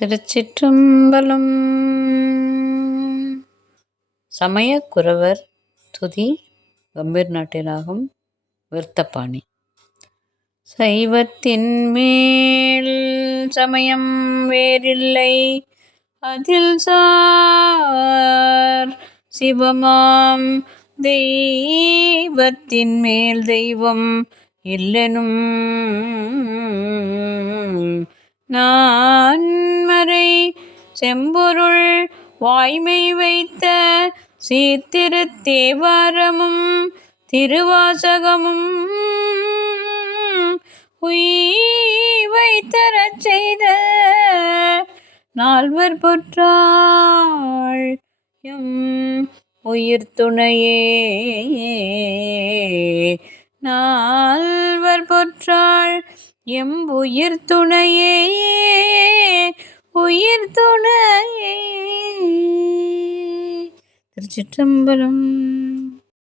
திருச்சிற்றம்பலம். சமய குரவர் துதி கம்பீர் நாட்டிய ராகம் விருத்தப்பாணி. சைவத்தின் மேல் சமயம் வேறில்லை, அதில் சார் சிவமாம் தெய்வத்தின் மேல் தெய்வம் இல்லெனும் நான்மறை செம்பொருள் வாய்மை வைத்த சீர்திருத்தேவாரமும் திருவாசகமும் உய்வை தரச் செய்த நால்வர் பொற்றாள் எம் உயிர் துணையே. நால்வர் பொற்றாள் எம் உயிர் துணையே, உயிர் துணையே. திருச்சிற்றம்பலம்.